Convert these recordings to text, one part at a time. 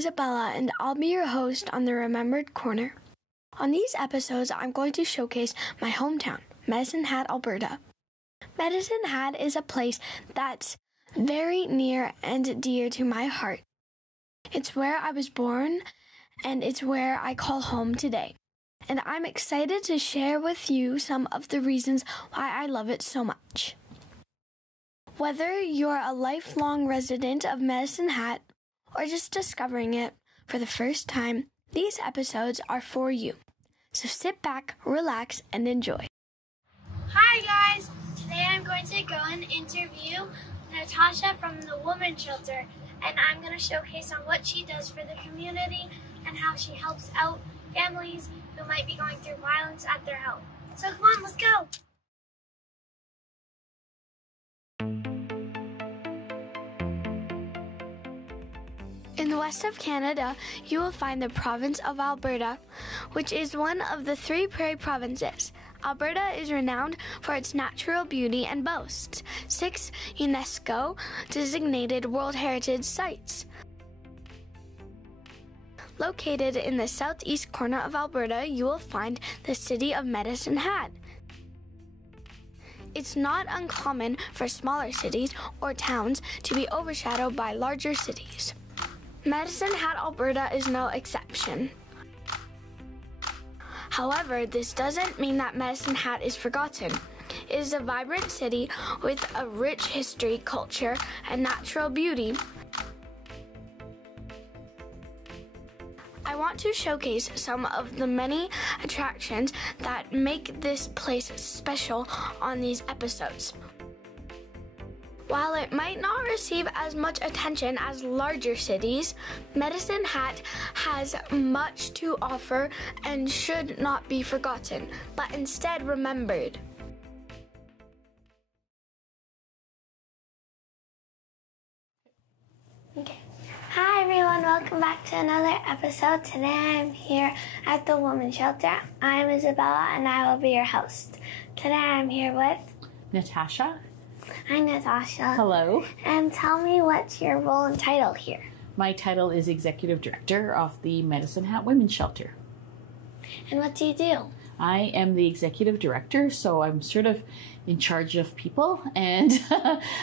Isabela, and I'll be your host on the Remembered Corner. On these episodes, I'm going to showcase my hometown, Medicine Hat, Alberta. Medicine Hat is a place that's very near and dear to my heart. It's where I was born, and it's where I call home today. And I'm excited to share with you some of the reasons why I love it so much. Whether you're a lifelong resident of Medicine Hat or just discovering it for the first time, these episodes are for you. So sit back, relax, and enjoy. Hi guys! Today I'm going to go and interview Natasha from the Women's Shelter, and I'm going to showcase on what she does for the community and how she helps out families who might be going through violence at their home. So come on, let's go! In the west of Canada, you will find the province of Alberta, which is one of the 3 prairie provinces. Alberta is renowned for its natural beauty and boasts 6 UNESCO-designated World Heritage Sites. Located in the southeast corner of Alberta, you will find the city of Medicine Hat. It's not uncommon for smaller cities or towns to be overshadowed by larger cities. Medicine Hat, Alberta is no exception. However, this doesn't mean that Medicine Hat is forgotten. It is a vibrant city with a rich history, culture, and natural beauty. I want to showcase some of the many attractions that make this place special on these episodes. While it might not receive as much attention as larger cities, Medicine Hat has much to offer and should not be forgotten, but instead remembered. Okay. Hi everyone, welcome back to another episode. Today I'm here at the Women's Shelter. I'm Isabela and I will be your host. Today I'm here with Natasha. Hi Natasha. Hello. And tell me, what's your role and title here? My title is Executive Director of the Medicine Hat Women's Shelter. And what do you do? I am the Executive Director, so I'm sort of in charge of people, and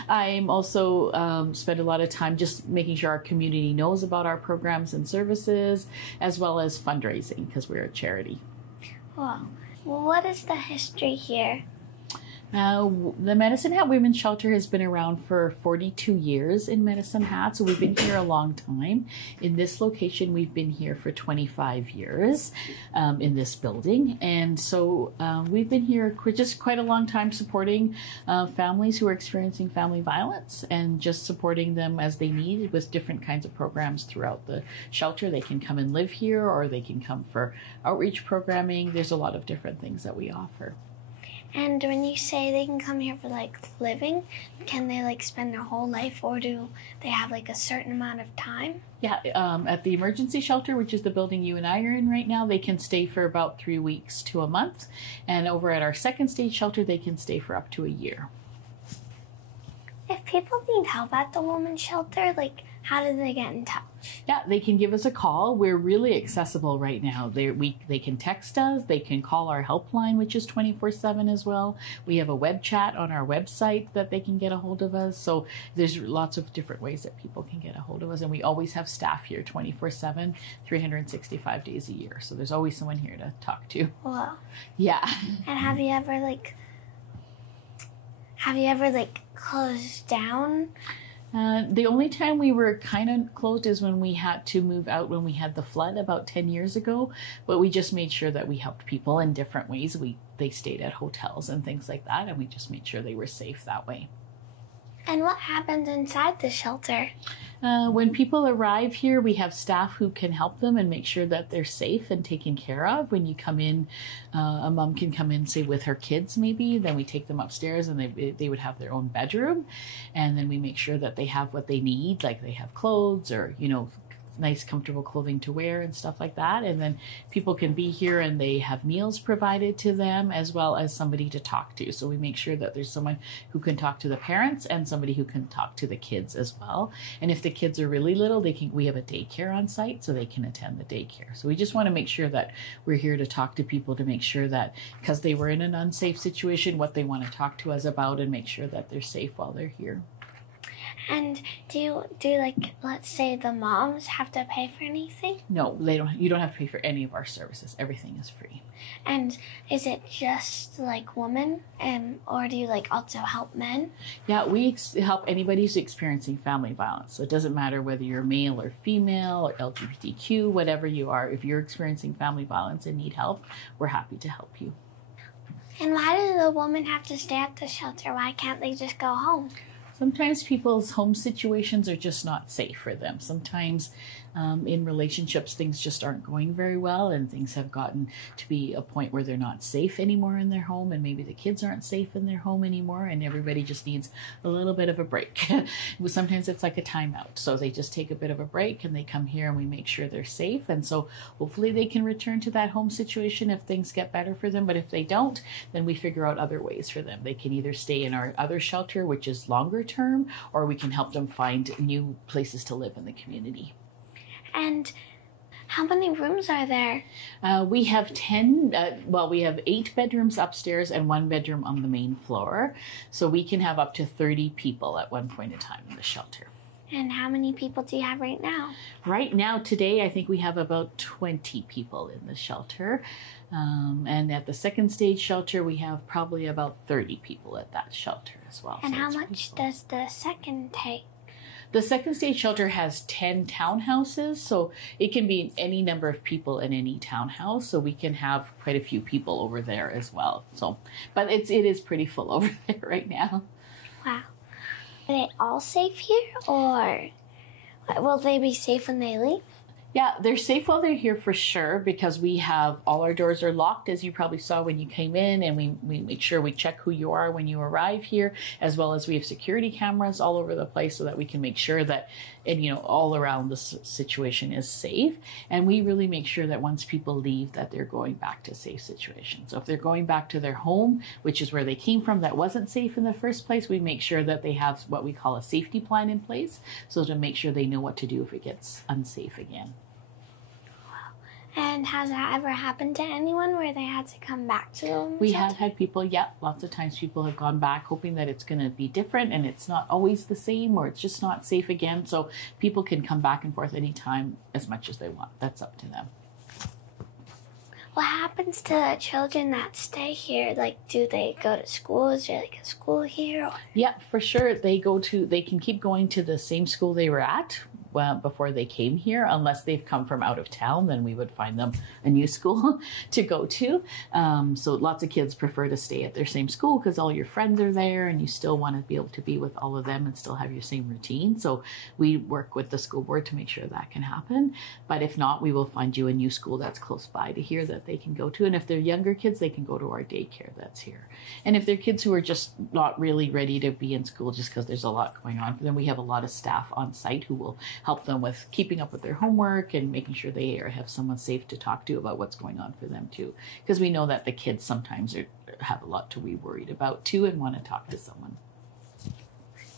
I'm also spend a lot of time just making sure our community knows about our programs and services, as well as fundraising, because we're a charity. Wow. Well, what is the history here? The Medicine Hat Women's Shelter has been around for 42 years in Medicine Hat, so we've been here a long time. In this location, we've been here for 25 years in this building, and so we've been here just quite a long time supporting families who are experiencing family violence and just supporting them as they need with different kinds of programs throughout the shelter. They can come and live here, or they can come for outreach programming. There's a lot of different things that we offer. And when you say they can come here for living, can they spend their whole life, or do they have a certain amount of time? Yeah, at the emergency shelter, which is the building you and I are in right now, they can stay for about 3 weeks to a month. And over at our second stage shelter, they can stay for up to a year. If people need help at the women's shelter, how do they get in touch? Yeah, they can give us a call. We're really accessible right now. They can text us. They can call our helpline, which is 24/7 as well. We have a web chat on our website that they can get a hold of us. So there's lots of different ways that people can get a hold of us. And we always have staff here 24/7, 365 days a year. So there's always someone here to talk to. Wow. Yeah. And have you ever closed down? The only time we were kind of closed is when we had to move out when we had the flood about 10 years ago. But we just made sure that we helped people in different ways. They stayed at hotels and things like that, and we just made sure they were safe that way. And what happens inside the shelter? When people arrive here, we have staff who can help them and make sure that they're safe and taken care of. When you come in, a mom can come in, say, with her kids maybe, then we take them upstairs and they would have their own bedroom. And then we make sure that they have what they need, like they have clothes or, nice, comfortable clothing to wear and stuff like that. And then people can be here and they have meals provided to them as well as somebody to talk to. So we make sure that there's someone who can talk to the parents and somebody who can talk to the kids as well. And if the kids are really little, we have a daycare on site so they can attend the daycare. So we just want to make sure that we're here to talk to people to make sure that because they were in an unsafe situation, what they want to talk to us about and make sure that they're safe while they're here. And do like, let's say the moms have to pay for anything? No, they don't. You don't have to pay for any of our services. Everything is free. And is it just like women, or do you like also help men? Yeah, we help anybody who's experiencing family violence. So it doesn't matter whether you're male or female or LGBTQ, whatever you are. If you're experiencing family violence and need help, we're happy to help you. And why do the women have to stay at the shelter? Why can't they just go home? Sometimes people's home situations are just not safe for them. Sometimes in relationships, things just aren't going very well and things have gotten to be a point where they're not safe anymore in their home, and maybe the kids aren't safe in their home anymore and everybody just needs a little bit of a break. Sometimes it's like a timeout. So they just take a bit of a break and they come here and we make sure they're safe. And so hopefully they can return to that home situation if things get better for them. But if they don't, then we figure out other ways for them. They can either stay in our other shelter, which is longer term, or we can help them find new places to live in the community. And how many rooms are there? We have 10, we have 8 bedrooms upstairs and 1 bedroom on the main floor. So we can have up to 30 people at one point in time in the shelter. And how many people do you have right now? Right now, today, I think we have about 20 people in the shelter. And at the second stage shelter, we have probably about 30 people at that shelter as well. And so how much does the second take? The second stage shelter has 10 townhouses, so it can be any number of people in any townhouse. So we can have quite a few people over there as well. So, but it is pretty full over there right now. Wow. Are they all safe here, or will they be safe when they leave? Yeah, they're safe while they're here for sure, because we have all our doors are locked, as you probably saw when you came in, and we make sure we check who you are when you arrive here, as well as we have security cameras all over the place so that we can make sure that, and all around the situation is safe. And we really make sure that once people leave that they're going back to safe situations. So if they're going back to their home, which is where they came from, that wasn't safe in the first place, we make sure that they have what we call a safety plan in place, so to make sure they know what to do if it gets unsafe again. And has that ever happened to anyone where they had to come back to them? We have had people, lots of times people have gone back hoping that it's going to be different and it's not always the same, or it's just not safe again. So people can come back and forth anytime as much as they want. That's up to them. What happens to the children that stay here? Like, do they go to school? Is there like a school here? Or? Yeah, for sure. They can keep going to the same school they were at before they came here, unless they've come from out of town, then we would find them a new school to go to. So lots of kids prefer to stay at their same school because all your friends are there and you still want to be able to be with all of them and still have your same routine. So we work with the school board to make sure that can happen. But if not, we will find you a new school that's close by to here that they can go to. And if they're younger kids, they can go to our daycare that's here. And if they're kids who are just not really ready to be in school just because there's a lot going on for them, we have a lot of staff on site who will help them with keeping up with their homework and making sure they have someone safe to talk to about what's going on for them too. Because we know that the kids sometimes have a lot to be worried about too and want to talk to someone.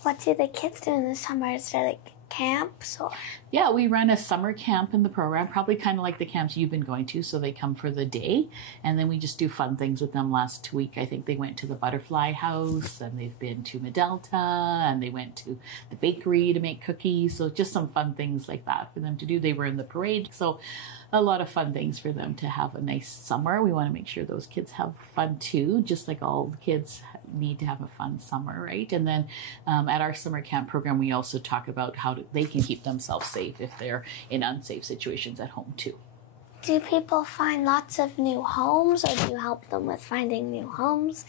What do the kids do in the summer? Is there like camps or? Yeah, we run a summer camp in the program, probably kind of like the camps you've been going to. So they come for the day and then we just do fun things with them. Last week, I think they went to the butterfly house and they've been to Medelta and they went to the bakery to make cookies. So just some fun things like that for them to do. They were in the parade. So a lot of fun things for them to have a nice summer. We want to make sure those kids have fun too, just like all the kids need to have a fun summer, right? And then at our summer camp program, we also talk about how they can keep themselves safe if they're in unsafe situations at home too. Do people find lots of new homes, or do you help them with finding new homes?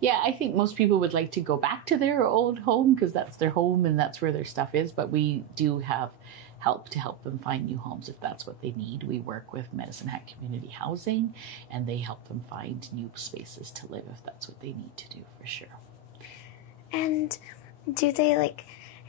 Yeah, I think most people would like to go back to their old home because that's their home and that's where their stuff is. But we do have help to help them find new homes if that's what they need. We work with Medicine Hat Community Housing and they help them find new spaces to live if that's what they need to do, for sure. And do they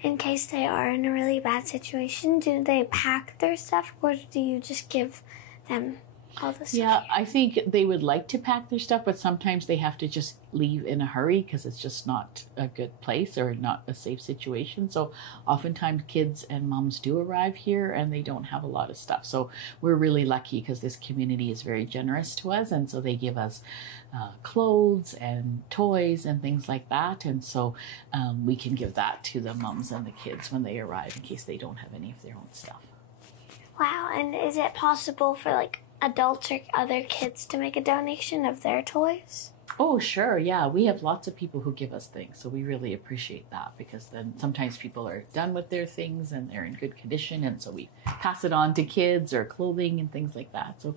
in case they are in a really bad situation, do they pack their stuff, or do you just give them all the stuff? Yeah, I think they would like to pack their stuff, but sometimes they have to just leave in a hurry because it's just not a good place or not a safe situation. So oftentimes kids and moms do arrive here and they don't have a lot of stuff. So we're really lucky because this community is very generous to us, and so they give us clothes and toys and things like that. And so we can give that to the moms and the kids when they arrive in case they don't have any of their own stuff. Wow, and is it possible for like adults or other kids to make a donation of their toys? Oh, sure. Yeah, we have lots of people who give us things. So we really appreciate that because then sometimes people are done with their things and they're in good condition. And so we pass it on to kids or clothing and things like that. So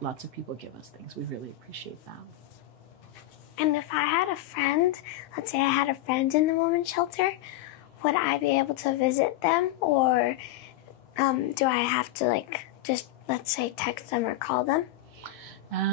lots of people give us things. We really appreciate that. And if I had a friend, let's say I had a friend in the women's shelter, would I be able to visit them, or do I have to like just, let's say, text them or call them?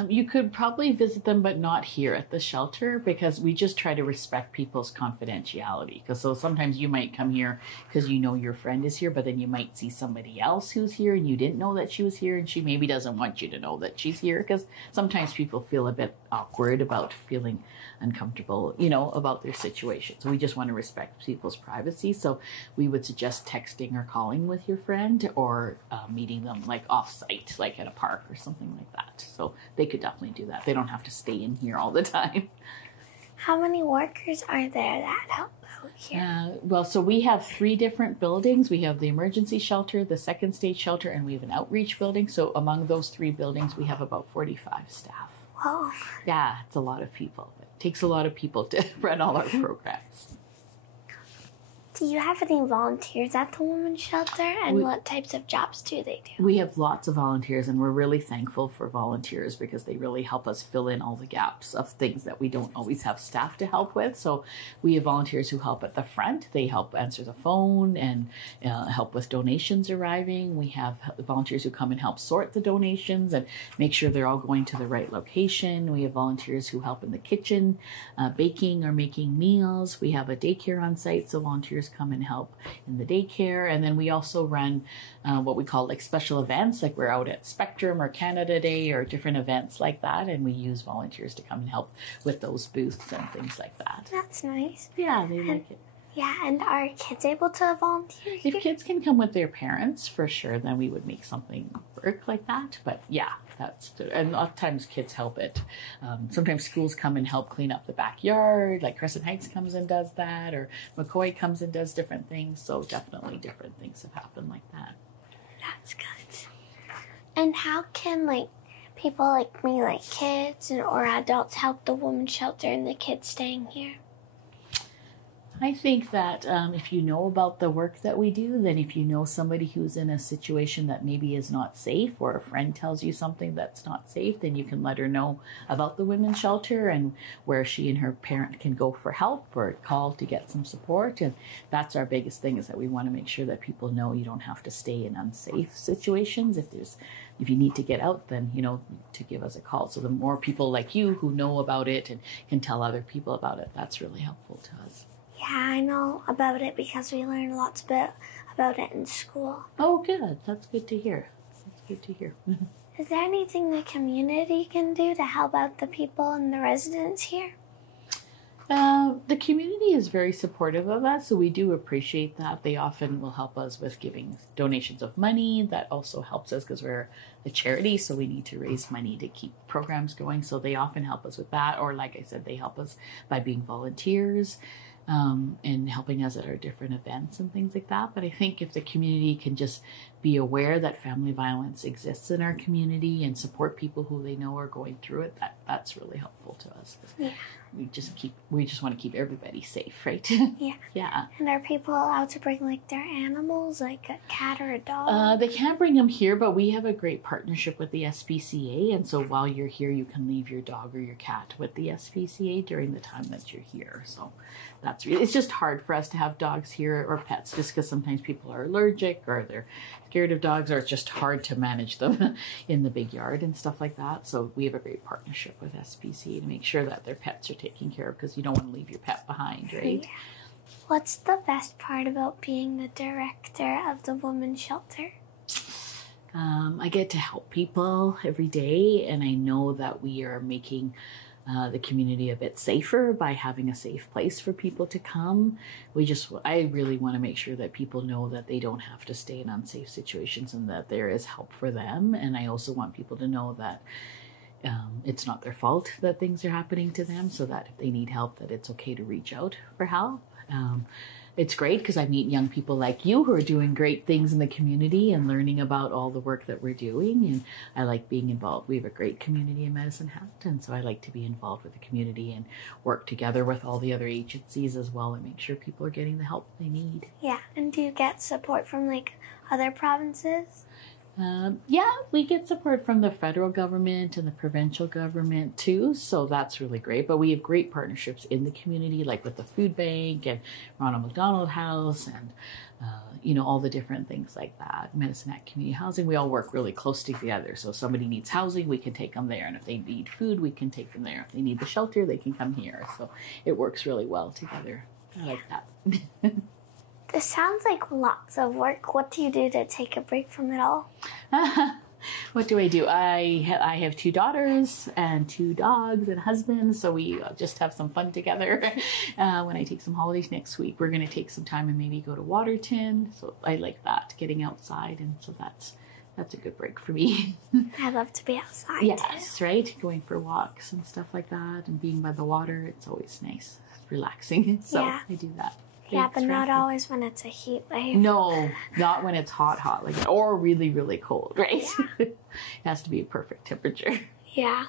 You could probably visit them, but not here at the shelter because we just try to respect people's confidentiality. Because so sometimes you might come here because you know your friend is here, but then you might see somebody else who's here and you didn't know that she was here, and she maybe doesn't want you to know that she's here because sometimes people feel a bit awkward about feeling uncomfortable, about their situation. So we just want to respect people's privacy. So we would suggest texting or calling with your friend or meeting them like off-site, like at a park or something like that. So they could definitely do that. They don't have to stay in here all the time. How many workers are there that help out here? Well, so we have 3 different buildings. We have the emergency shelter, the second stage shelter, and we have an outreach building. So among those 3 buildings, we have about 45 staff. Whoa. Yeah, it's a lot of people. It takes a lot of people to run all our programs. Do you have any volunteers at the women's shelter, and what types of jobs do they do? We have lots of volunteers, and we're really thankful for volunteers because they really help us fill in all the gaps of things that we don't always have staff to help with. So we have volunteers who help at the front. They help answer the phone and help with donations arriving. We have volunteers who come and help sort the donations and make sure they're all going to the right location. We have volunteers who help in the kitchen, baking or making meals. We have a daycare on site, so volunteers come and help in the daycare. And then we also run what we call like special events, like we're out at Spectrum or Canada Day or different events like that, and we use volunteers to come and help with those booths and things like that. That's nice. Yeah, they like it. Yeah, and are kids able to volunteer here? If kids can come with their parents, for sure, then we would make something work like that. But yeah, and a lot of times kids help it. Sometimes schools come and help clean up the backyard, like Crescent Heights comes and does that, or McCoy comes and does different things. So definitely different things have happened like that. That's good. And how can people like me, like kids or adults, help the women's shelter and the kids staying here? I think that if you know about the work that we do, then if you know somebody who's in a situation that maybe is not safe, or a friend tells you something that's not safe, then you can let her know about the women's shelter and where she and her parent can go for help or call to get some support. And that's our biggest thing, is that we want to make sure that people know you don't have to stay in unsafe situations. If you need to get out, then, to give us a call. So the more people like you who know about it and can tell other people about it, that's really helpful to us. Yeah, I know about it because we learned lots about it in school. Oh, good. That's good to hear. That's good to hear. Is there anything the community can do to help out the people and the residents here? The community is very supportive of us, so we do appreciate that. They often will help us with giving donations of money. That also helps us because we're a charity, so we need to raise money to keep programs going. So they often help us with that, or like I said, they help us by being volunteers. And helping us at our different events and things like that. But I think if the community can just be aware that family violence exists in our community and support people who they know are going through it, that's really helpful to us. Yeah. We just want to keep everybody safe, right? Yeah. Yeah. And are people allowed to bring their animals, like a cat or a dog? They can't bring them here, but we have a great partnership with the SPCA, and so while you're here, you can leave your dog or your cat with the SPCA during the time that you're here. So it's just hard for us to have dogs here or pets, just because sometimes people are allergic or they're scared of dogs, or it's just hard to manage them in the big yard and stuff like that. So we have a great partnership with SPCA to make sure that their pets are taken care of, because you don't want to leave your pet behind, right? What's the best part about being the director of the women's shelter? I get to help people every day, and I know that we are making the community a bit safer by having a safe place for people to come. I really want to make sure that people know that they don't have to stay in unsafe situations and that there is help for them. And I also want people to know that it's not their fault that things are happening to them, so that if they need help, that it's okay to reach out for help. It's great because I meet young people like you who are doing great things in the community and learning about all the work that we're doing. And I like being involved. We have a great community in Medicine Hat, and so I like to be involved with the community and work together with all the other agencies as well and make sure people are getting the help they need. Yeah, and do you get support from like other provinces? Yeah, we get support from the federal government and the provincial government too, so that's really great. But we have great partnerships in the community, like with the food bank and Ronald McDonald House and all the different things like that. Medicine Hat Community Housing, we all work really close together. So if somebody needs housing, we can take them there, and if they need food, we can take them there. If they need the shelter, they can come here. So it works really well together. I like that. This sounds like lots of work. What do you do to take a break from it all? What do? I have 2 daughters and 2 dogs and a husband, so we just have some fun together. When I take some holidays next week, we're going to take some time and maybe go to Waterton. So I like that, getting outside, and so that's a good break for me. I love to be outside. Yes, too. Right? Going for walks and stuff like that, and being by the water, it's always nice. It's relaxing. So yeah. I do that. Yeah, but not always when it's a heat wave. No, not when it's hot, like, or really, really cold, right? Yeah. It has to be a perfect temperature. Yeah.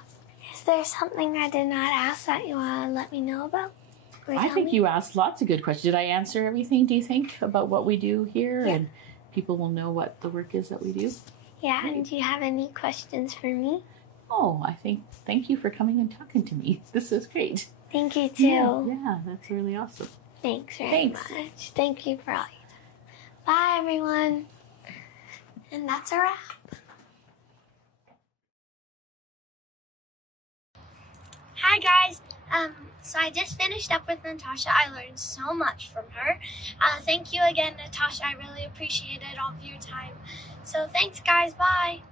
Is there something I did not ask that you want to let me know about? I think you asked lots of good questions. Did I answer everything, do you think, about what we do here? Yeah. And people will know what the work is that we do? Yeah, and do you have any questions for me? Oh, thank you for coming and talking to me. This is great. Thank you, too. Yeah, that's really awesome. Thanks very much. Thank you for all you do. Bye, everyone. And that's a wrap. Hi, guys. So I just finished up with Natasha. I learned so much from her. Thank you again, Natasha. I really appreciated all of your time. So thanks, guys. Bye.